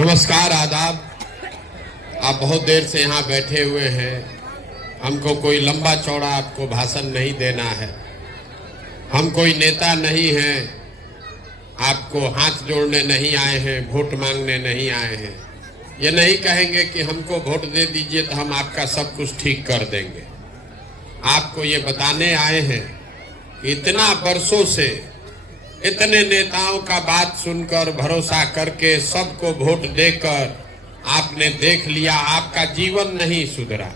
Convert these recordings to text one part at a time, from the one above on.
नमस्कार, आदाब। आप बहुत देर से यहाँ बैठे हुए हैं। हमको कोई लंबा चौड़ा आपको भाषण नहीं देना है। हम कोई नेता नहीं हैं, आपको हाथ जोड़ने नहीं आए हैं, वोट मांगने नहीं आए हैं। ये नहीं कहेंगे कि हमको वोट दे दीजिए तो हम आपका सब कुछ ठीक कर देंगे। आपको ये बताने आए हैं कि इतना वर्षों से इतने नेताओं का बात सुनकर भरोसा करके सबको वोट देकर आपने देख लिया, आपका जीवन नहीं सुधरा।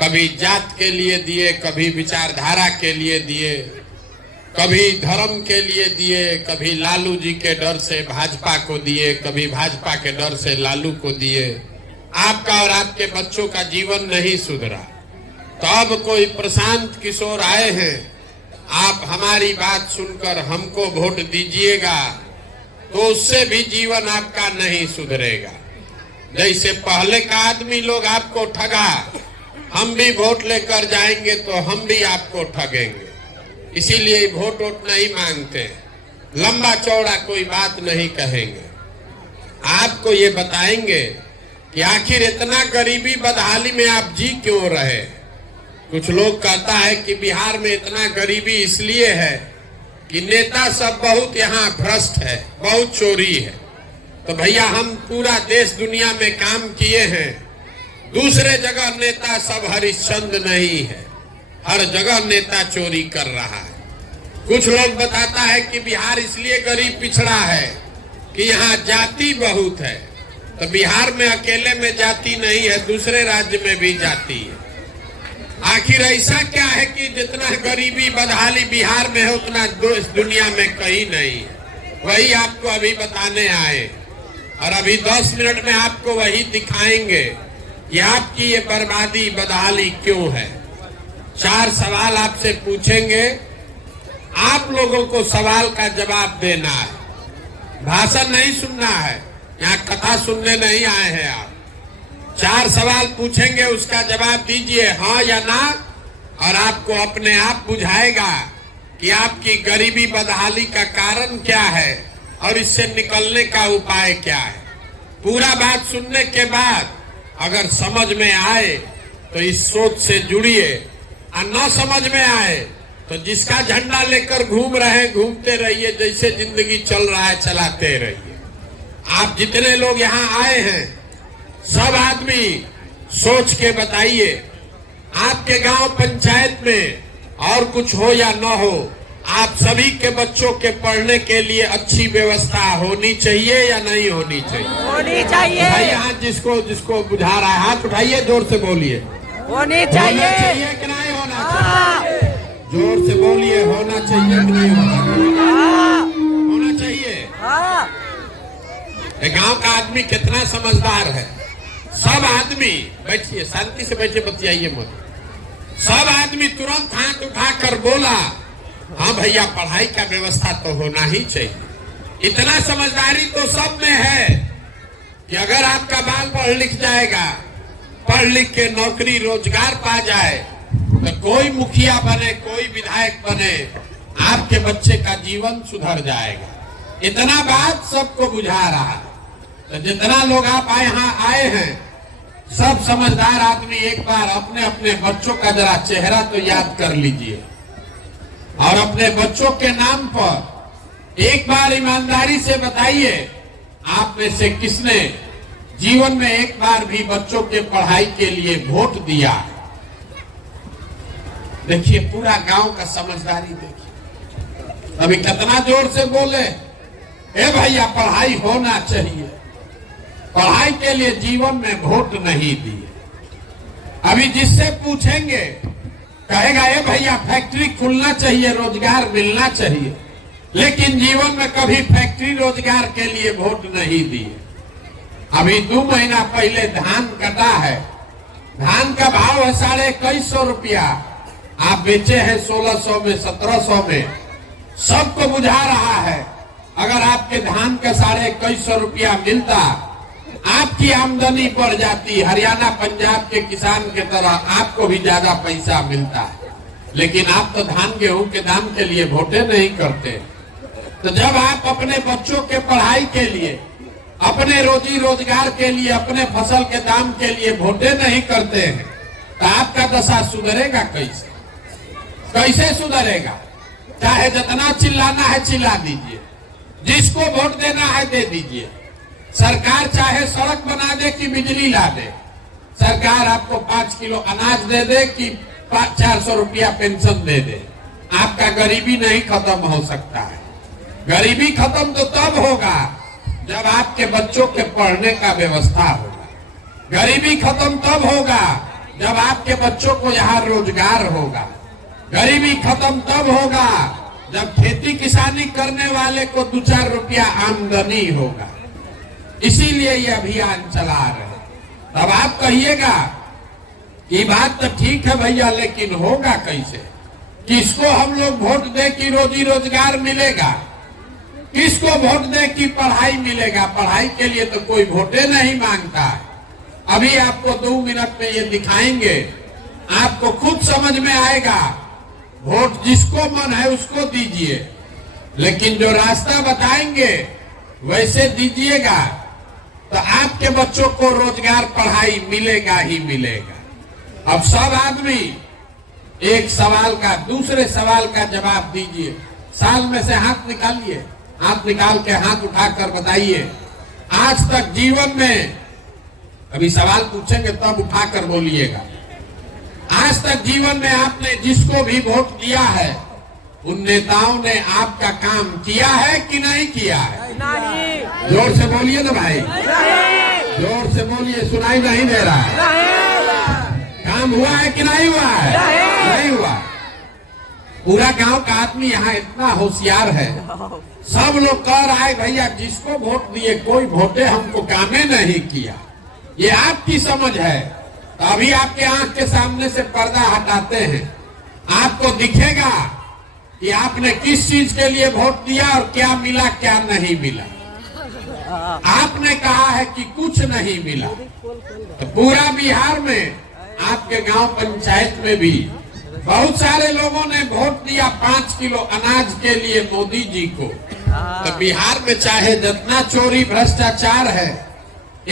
कभी जात के लिए दिए, कभी विचारधारा के लिए दिए, कभी धर्म के लिए दिए, कभी लालू जी के डर से भाजपा को दिए, कभी भाजपा के डर से लालू को दिए। आपका और आपके बच्चों का जीवन नहीं सुधरा। तो अब कोई प्रशांत किशोर आए हैं, आप हमारी बात सुनकर हमको वोट दीजिएगा तो उससे भी जीवन आपका नहीं सुधरेगा। जैसे पहले का आदमी लोग आपको ठगा, हम भी वोट लेकर जाएंगे तो हम भी आपको ठगेंगे। इसीलिए वोट नहीं मांगते, लंबा चौड़ा कोई बात नहीं कहेंगे। आपको ये बताएंगे कि आखिर इतना गरीबी बदहाली में आप जी क्यों रहे। कुछ लोग कहता है कि बिहार में इतना गरीबी इसलिए है कि नेता सब बहुत यहाँ भ्रष्ट है, बहुत चोरी है। तो भैया हम पूरा देश दुनिया में काम किए हैं, दूसरे जगह नेता सब हरिश्चंद्र नहीं है, हर जगह नेता चोरी कर रहा है। कुछ लोग बताता है कि बिहार इसलिए गरीब पिछड़ा है कि यहाँ जाति बहुत है। तो बिहार में अकेले में जाति नहीं है, दूसरे राज्य में भी जाति है। आखिर ऐसा क्या है कि जितना गरीबी बदहाली बिहार में है उतना दुनिया में कहीं नहीं है। वही आपको अभी बताने आए और अभी 10 मिनट में आपको वही दिखाएंगे कि आपकी ये बर्बादी बदहाली क्यों है। 4 सवाल आपसे पूछेंगे, आप लोगों को सवाल का जवाब देना है, भाषण नहीं सुनना है। यहाँ कथा सुनने नहीं आए हैं आप। 4 सवाल पूछेंगे, उसका जवाब दीजिए हाँ या ना, और आपको अपने आप बुझाएगा कि आपकी गरीबी बदहाली का कारण क्या है और इससे निकलने का उपाय क्या है। पूरा बात सुनने के बाद अगर समझ में आए तो इस सोच से जुड़िए, और न समझ में आए तो जिसका झंडा लेकर घूम रहे हैं घूमते रहिए, जैसे जिंदगी चल रहा है चलाते रहिए। आप जितने लोग यहाँ आए हैं सब आदमी सोच के बताइए, आपके गांव पंचायत में और कुछ हो या न हो, आप सभी के बच्चों के पढ़ने के लिए अच्छी व्यवस्था होनी चाहिए या नहीं होनी चाहिए? होनी चाहिए। भाई हाथ जिसको जिसको बुझा रहा है हाथ उठाइए, जोर से बोलिए। होनी चाहिए कि नहीं होना चाहिए? जोर से बोलिए, होना चाहिए कि नहीं होना चाहिए? गांव का आदमी कितना समझदार है। सब आदमी बैठिए, शांति से बैठिए, बतियाइए मत। सब आदमी तुरंत हाथ उठाकर बोला हाँ भैया पढ़ाई का व्यवस्था तो होना ही चाहिए। इतना समझदारी तो सब में है कि अगर आपका बाल पढ़ लिख जाएगा, पढ़ लिख के नौकरी रोजगार पा जाए तो कोई मुखिया बने, कोई विधायक बने, आपके बच्चे का जीवन सुधर जाएगा। इतना बात सबको बुझा रहा है। तो जितना लोग आप यहाँ आए हैं सब समझदार आदमी एक बार अपने अपने बच्चों का जरा चेहरा तो याद कर लीजिए और अपने बच्चों के नाम पर एक बार ईमानदारी से बताइए, आप में से किसने जीवन में एक बार भी बच्चों के पढ़ाई के लिए वोट दिया? देखिए पूरा गांव का समझदारी देखिए। अभी कितना जोर से बोले, ए भैया पढ़ाई होना चाहिए, पढ़ाई के लिए जीवन में वोट नहीं दिए। अभी जिससे पूछेंगे कहेगा ए भैया फैक्ट्री खुलना चाहिए, रोजगार मिलना चाहिए, लेकिन जीवन में कभी फैक्ट्री रोजगार के लिए वोट नहीं दिए। अभी 2 महीना पहले धान कटा है, धान का भाव है 2150 रुपया, आप बेचे हैं 1600 में, 1700 में। सबको बुझा रहा है अगर आपके धान का 2150 रुपया मिलता, आपकी आमदनी बढ़ जाती, हरियाणा पंजाब के किसान के तरह आपको भी ज्यादा पैसा मिलता। लेकिन आप तो धान गेहूं के दाम के लिए वोटे नहीं करते। तो जब आप अपने बच्चों के पढ़ाई के लिए अपने रोजी रोजगार के लिए, अपने फसल के दाम के लिए वोटें नहीं करते हैं, तो आपका दशा सुधरेगा कैसे? कैसे सुधरेगा? चाहे जितना चिल्लाना है चिल्ला दीजिए, जिसको वोट देना है दे दीजिए। सरकार चाहे सड़क बना दे कि बिजली ला दे, सरकार आपको 5 किलो अनाज दे दे कि 400 रुपया पेंशन दे दे, आपका गरीबी नहीं खत्म हो सकता है। गरीबी खत्म तो तब होगा जब आपके बच्चों के पढ़ने का व्यवस्था होगा। गरीबी खत्म तब होगा जब आपके बच्चों को यहाँ रोजगार होगा। गरीबी खत्म तब होगा जब खेती किसानी करने वाले को 2-4 रुपया आमदनी होगा। इसीलिए ये अभियान चला रहे हैं। तब आप कहिएगा कि बात तो ठीक है भैया, लेकिन होगा कैसे? किसको हम लोग वोट दे कि रोजी रोजगार मिलेगा? किसको वोट दे कि पढ़ाई मिलेगा? पढ़ाई के लिए तो कोई वोटे नहीं मांगता है। अभी आपको 2 मिनट में ये दिखाएंगे, आपको खुद समझ में आएगा। वोट जिसको मन है उसको दीजिए, लेकिन जो रास्ता बताएंगे वैसे दीजिएगा तो आपके बच्चों को रोजगार पढ़ाई मिलेगा ही मिलेगा। अब सब आदमी एक सवाल का दूसरे सवाल का जवाब दीजिए। साल में से हाथ निकालिए, हाथ निकाल के हाथ उठाकर बताइए, आज तक जीवन में, अभी सवाल पूछेंगे तब उठाकर बोलिएगा, आज तक जीवन में आपने जिसको भी वोट दिया है उन नेताओं ने आपका काम किया है कि नहीं किया है? नहीं। जोर से बोलिए ना भाई, जोर से बोलिए, सुनाई नहीं दे रहा है। काम हुआ है कि नहीं हुआ है? नहीं हुआ। पूरा गांव का आदमी यहाँ इतना होशियार है, सब लोग कह रहा है भैया जिसको वोट दिए कोई वोटे हमको कामे नहीं किया। ये आपकी समझ है। तो अभी आपके आंख के सामने से पर्दा हटाते हैं, आपको दिखेगा कि आपने किस चीज के लिए वोट दिया और क्या मिला क्या नहीं मिला। आपने कहा है कि कुछ नहीं मिला, तो पूरा बिहार में आपके गांव पंचायत में भी बहुत सारे लोगों ने वोट दिया 5 किलो अनाज के लिए मोदी जी को। तो बिहार में चाहे जितना चोरी भ्रष्टाचार है,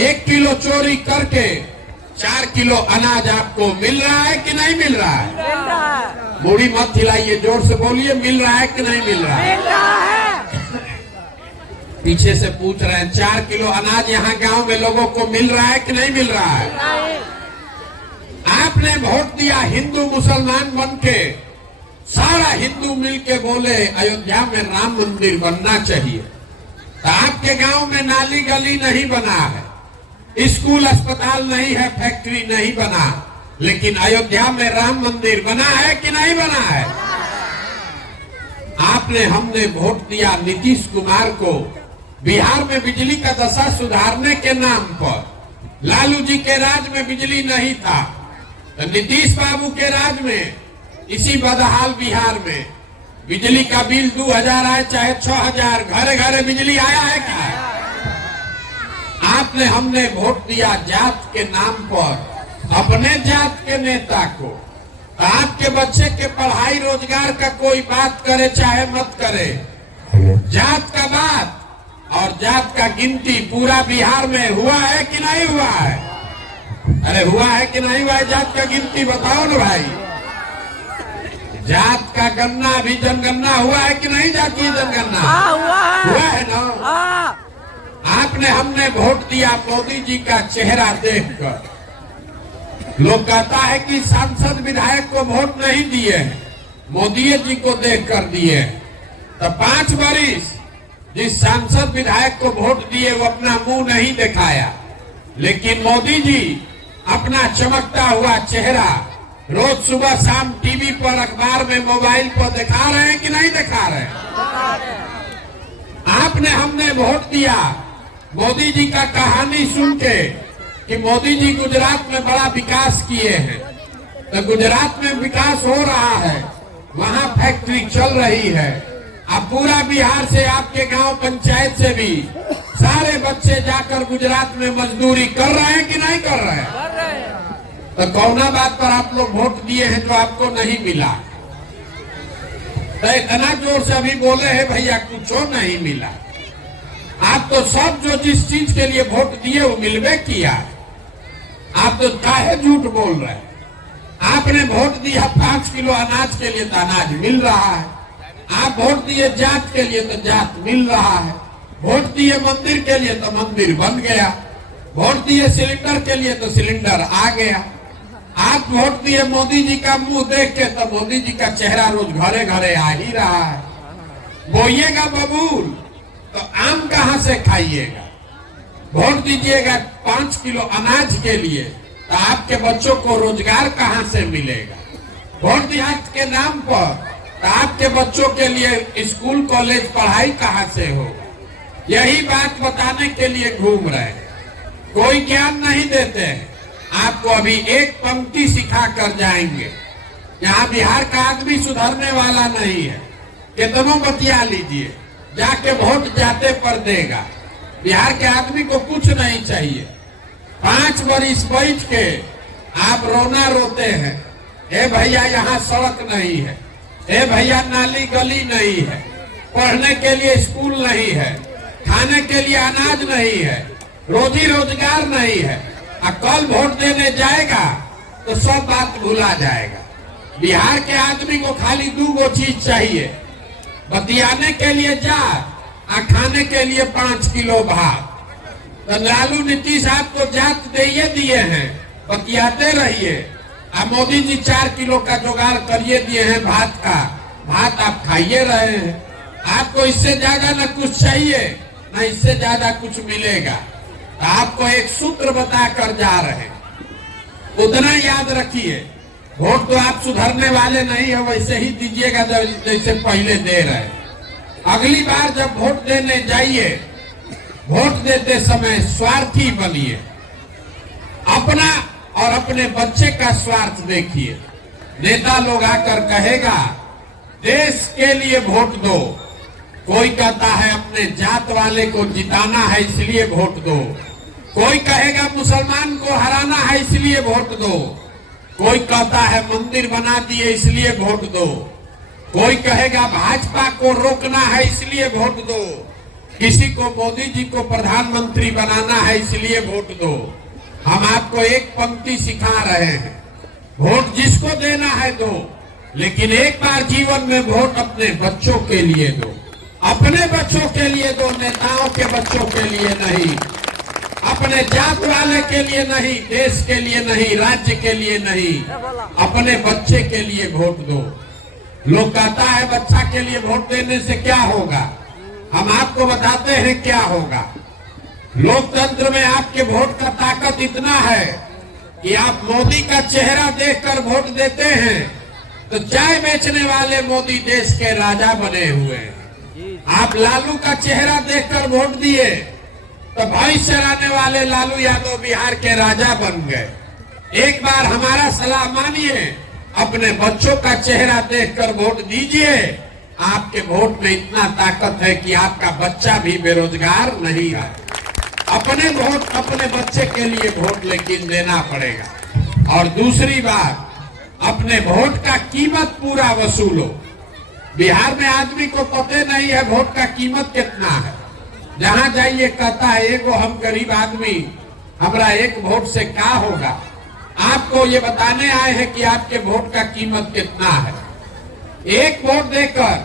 1 किलो चोरी करके 4 किलो अनाज आपको मिल रहा है कि नहीं मिल रहा है? मूड़ी मत हिलाइए, जोर से बोलिए, मिल रहा है कि नहीं मिल रहा है? पीछे से पूछ रहे हैं 4 किलो अनाज यहाँ गांव में लोगों को मिल रहा है कि नहीं मिल रहा है? आपने वोट दिया हिंदू मुसलमान बन के, सारा हिंदू मिलके बोले अयोध्या में राम मंदिर बनना चाहिए। तो आपके गांव में नाली गली नहीं बना है, स्कूल अस्पताल नहीं है, फैक्ट्री नहीं बना, लेकिन अयोध्या में राम मंदिर बना है कि नहीं बना है? हमने वोट दिया नीतीश कुमार को बिहार में बिजली का दशा सुधारने के नाम पर। लालू जी के राज में बिजली नहीं था, तो नीतीश बाबू के राज में इसी बदहाल बिहार में बिजली का बिल 2000 आए चाहे 6000, घरे घरे बिजली आया है क्या? हमने वोट दिया जात के नाम पर अपने जात के नेता को। आपके बच्चे के पढ़ाई रोजगार का कोई बात करे चाहे मत करे, जात का बात और जात का गिनती पूरा बिहार में हुआ है कि नहीं हुआ है? अरे हुआ है कि नहीं हुआ है? जात का गिनती बताओ ना भाई। जात का गणना भी जनगणना हुआ है कि नहीं? जातीय जनगणना हुआ है ना? हमने वोट दिया मोदी जी का चेहरा देखकर। लोग कहता है कि सांसद विधायक को वोट नहीं दिए, मोदी जी को देखकर दिए। तो 5 वर्ष जिस सांसद विधायक को वोट दिए वो अपना मुंह नहीं दिखाया, लेकिन मोदी जी अपना चमकता हुआ चेहरा रोज सुबह शाम टीवी पर, अखबार में, मोबाइल पर दिखा रहे हैं कि नहीं दिखा रहे हैं? हमने वोट दिया मोदी जी का कहानी सुन के कि मोदी जी गुजरात में बड़ा विकास किए हैं। तो गुजरात में विकास हो रहा है, वहाँ फैक्ट्री चल रही है। अब पूरा बिहार से, आपके गांव पंचायत से भी सारे बच्चे जाकर गुजरात में मजदूरी कर रहे हैं कि नहीं कर रहे हैं? तो कौना बात पर आप लोग वोट दिए हैं जो आपको नहीं मिला? तो इतना जोर से अभी बोले हैं भैया कुछ नहीं मिला। आप तो सब जो जिस चीज के लिए वोट दिए वो मिलवे किया। आप तो काहे झूठ बोल रहे हैं? आपने वोट दिया 5 किलो अनाज के लिए तो अनाज मिल रहा है। आप वोट दिए जात के लिए तो जात मिल रहा है। वोट दिए मंदिर के लिए तो मंदिर बन गया। वोट दिए सिलेंडर के लिए तो सिलेंडर आ गया। आप वोट दिए मोदी जी का मुंह देख के तो मोदी जी का चेहरा रोज घरे घरे आ ही रहा है। बोइएगा बबूल तो आम कहां से खाइएगा? वोट दीजिएगा 5 किलो अनाज के लिए तो आपके बच्चों को रोजगार कहां से मिलेगा? वोट दिया के नाम पर तो आपके बच्चों के लिए स्कूल कॉलेज पढ़ाई कहां से होगा? यही बात बताने के लिए घूम रहे हैं। कोई ज्ञान नहीं देते हैं। आपको अभी एक पंक्ति सिखा कर जाएंगे। यहाँ बिहार का आदमी सुधरने वाला नहीं है। कितनों बतिया लीजिए, जाके वोट जाते पर देगा। बिहार के आदमी को कुछ नहीं चाहिए। 5 बरिस बैठ के आप रोना रोते हैं, ए भैया यहाँ सड़क नहीं है, ए भैया नाली गली नहीं है, पढ़ने के लिए स्कूल नहीं है, खाने के लिए अनाज नहीं है, रोजी रोजगार नहीं है। और कल वोट देने जाएगा तो सब बात भुला जाएगा। बिहार के आदमी को खाली 2 चीज चाहिए, बतियाने के लिए जात और खाने के लिए 5 किलो भात। तो लालू नीतीश आपको जात दे दिए हैं, बतियाते रहिए। अब मोदी जी 4 किलो का जुगाड़ करिए दिए हैं भात का, भात आप खाइए रहे हैं। आपको इससे ज्यादा न कुछ चाहिए न इससे ज्यादा कुछ मिलेगा। तो आपको एक सूत्र बता कर जा रहे हैं, उतना याद रखिए। वोट तो आप सुधरने वाले नहीं है, वैसे ही दीजिएगा जैसे पहले दे रहे हैं। अगली बार जब वोट देने जाइए, वोट देते समय स्वार्थी बनिए। अपना और अपने बच्चे का स्वार्थ देखिए। नेता लोग आकर कहेगा देश के लिए वोट दो, कोई कहता है अपने जात वाले को जिताना है इसलिए वोट दो, कोई कहेगा मुसलमान को हराना है इसलिए वोट दो, कोई कहता है मंदिर बना दिए इसलिए वोट दो, कोई कहेगा भाजपा को रोकना है इसलिए वोट दो, किसी को मोदी जी को प्रधानमंत्री बनाना है इसलिए वोट दो। हम आपको एक पंक्ति सिखा रहे हैं, वोट जिसको देना है दो, लेकिन एक बार जीवन में वोट अपने बच्चों के लिए दो। अपने बच्चों के लिए दो, नेताओं के बच्चों के लिए नहीं, अपने जात वाले के लिए नहीं, देश के लिए नहीं, राज्य के लिए नहीं, अपने बच्चे के लिए वोट दो। लोग कहता है बच्चा के लिए वोट देने से क्या होगा? हम आपको बताते हैं क्या होगा। लोकतंत्र में आपके वोट का ताकत इतना है कि आप मोदी का चेहरा देखकर वोट देते हैं तो चाय बेचने वाले मोदी देश के राजा बने हुए हैं। आप लालू का चेहरा देखकर वोट दिए तो भैंस चराने वाले लालू यादव बिहार के राजा बन गए। एक बार हमारा सलाह मानिए, अपने बच्चों का चेहरा देखकर वोट दीजिए। आपके वोट में इतना ताकत है कि आपका बच्चा भी बेरोजगार नहीं है। अपने वोट अपने बच्चे के लिए वोट लेकिन देना पड़ेगा। और दूसरी बात, अपने वोट का कीमत पूरा वसूलो। बिहार में आदमी को पता नहीं है वोट का कीमत कितना है। जहां जाइए कहता है एगो हम गरीब आदमी, हमारा एक वोट से क्या होगा। आपको ये बताने आए हैं कि आपके वोट का कीमत कितना है। एक वोट देकर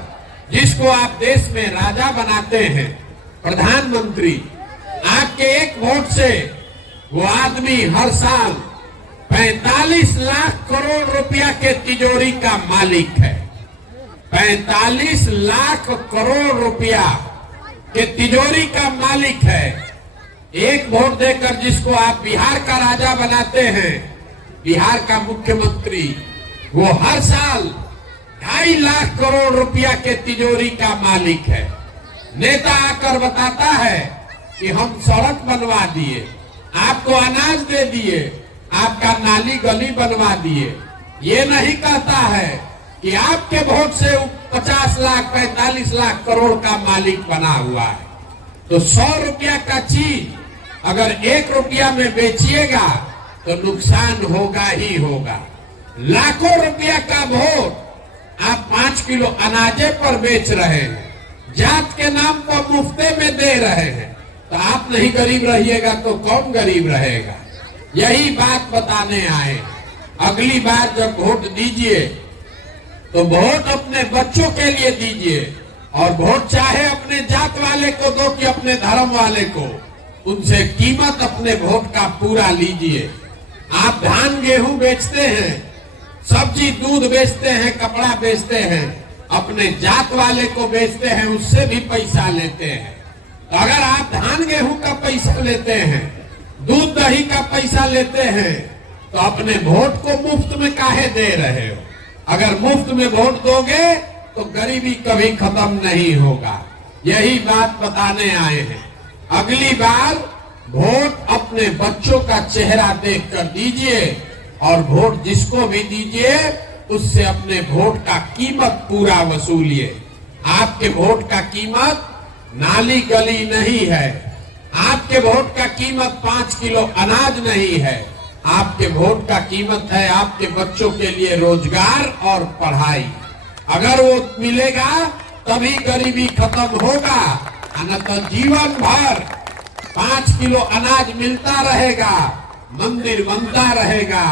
जिसको आप देश में राजा बनाते हैं, प्रधानमंत्री, आपके एक वोट से वो आदमी हर साल 45 लाख करोड़ रुपया के तिजोरी का मालिक है। 45 लाख करोड़ रुपया के तिजोरी का मालिक है। एक वोट देकर जिसको आप बिहार का राजा बनाते हैं, बिहार का मुख्यमंत्री, वो हर साल 2.5 लाख करोड़ रुपया के तिजोरी का मालिक है। नेता आकर बताता है कि हम सड़क बनवा दिए, आपको अनाज दे दिए, आपका नाली गली बनवा दिए। ये नहीं कहता है कि आपके वोट से 50 लाख 45 लाख करोड़ का मालिक बना हुआ है। तो 100 रुपया का चीज अगर 1 रुपया में बेचिएगा तो नुकसान होगा ही होगा। लाखों रुपया का वोट आप 5 किलो अनाजे पर बेच रहे हैं। जात के नाम पर मुफ्ते में दे रहे हैं। तो आप नहीं गरीब रहिएगा तो कौन गरीब रहेगा? यही बात बताने आए। अगली बार जब वोट दीजिए तो वोट अपने बच्चों के लिए दीजिए, और वोट चाहे अपने जात वाले को दो कि अपने धर्म वाले को, उनसे कीमत अपने वोट का पूरा लीजिए। आप धान गेहूं बेचते हैं, सब्जी दूध बेचते हैं, कपड़ा बेचते हैं, अपने जात वाले को बेचते हैं, उससे भी पैसा लेते हैं। तो अगर आप धान गेहूं का पैसा लेते हैं, दूध दही का पैसा लेते हैं, तो अपने वोट को मुफ्त में काहे दे रहे हो? अगर मुफ्त में वोट दोगे तो गरीबी कभी खत्म नहीं होगा। यही बात बताने आए हैं। अगली बार वोट अपने बच्चों का चेहरा देखकर दीजिए, और वोट जिसको भी दीजिए उससे अपने वोट का कीमत पूरा वसूलिए। आपके वोट का कीमत नाली गली नहीं है, आपके वोट का कीमत 5 किलो अनाज नहीं है, आपके वोट का कीमत है आपके बच्चों के लिए रोजगार और पढ़ाई। अगर वो मिलेगा तभी गरीबी खत्म होगा, अन्यथा जीवन भर 5 किलो अनाज मिलता रहेगा, मंदिर बनता रहेगा,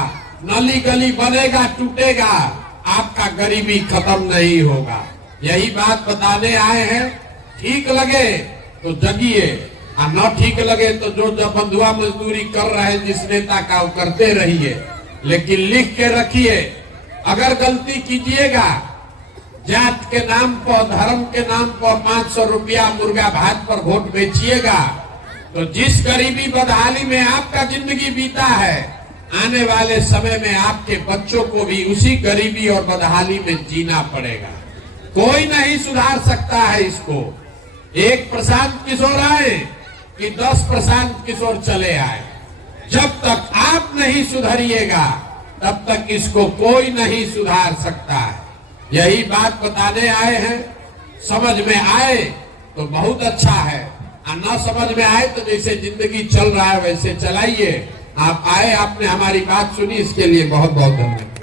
नली गली बनेगा, टूटेगा, आपका गरीबी खत्म नहीं होगा। यही बात बताने आए हैं। ठीक लगे तो जगिए, और न ठीक लगे तो जो जब बंधुआ मजदूरी कर रहे हैं जिस नेता का, वो करते रहिए, लेकिन लिख के रखिए। अगर गलती कीजिएगा, जात के नाम पर, धर्म के नाम पर 500 रुपया मुर्गा भात पर वोट बेचिएगा, तो जिस गरीबी बदहाली में आपका जिंदगी बीता है, आने वाले समय में आपके बच्चों को भी उसी गरीबी और बदहाली में जीना पड़ेगा। कोई नहीं सुधार सकता है इसको। एक प्रशांत किशोर आए कि 10 प्रशांत किशोर चले आए। जब तक आप नहीं सुधरिएगा तब तक इसको कोई नहीं सुधार सकता है। यही बात बताने आए हैं। समझ में आए तो बहुत अच्छा है, और न समझ में आए तो जैसे जिंदगी चल रहा है वैसे चलाइए। आप आए, आपने हमारी बात सुनी, इसके लिए बहुत बहुत धन्यवाद।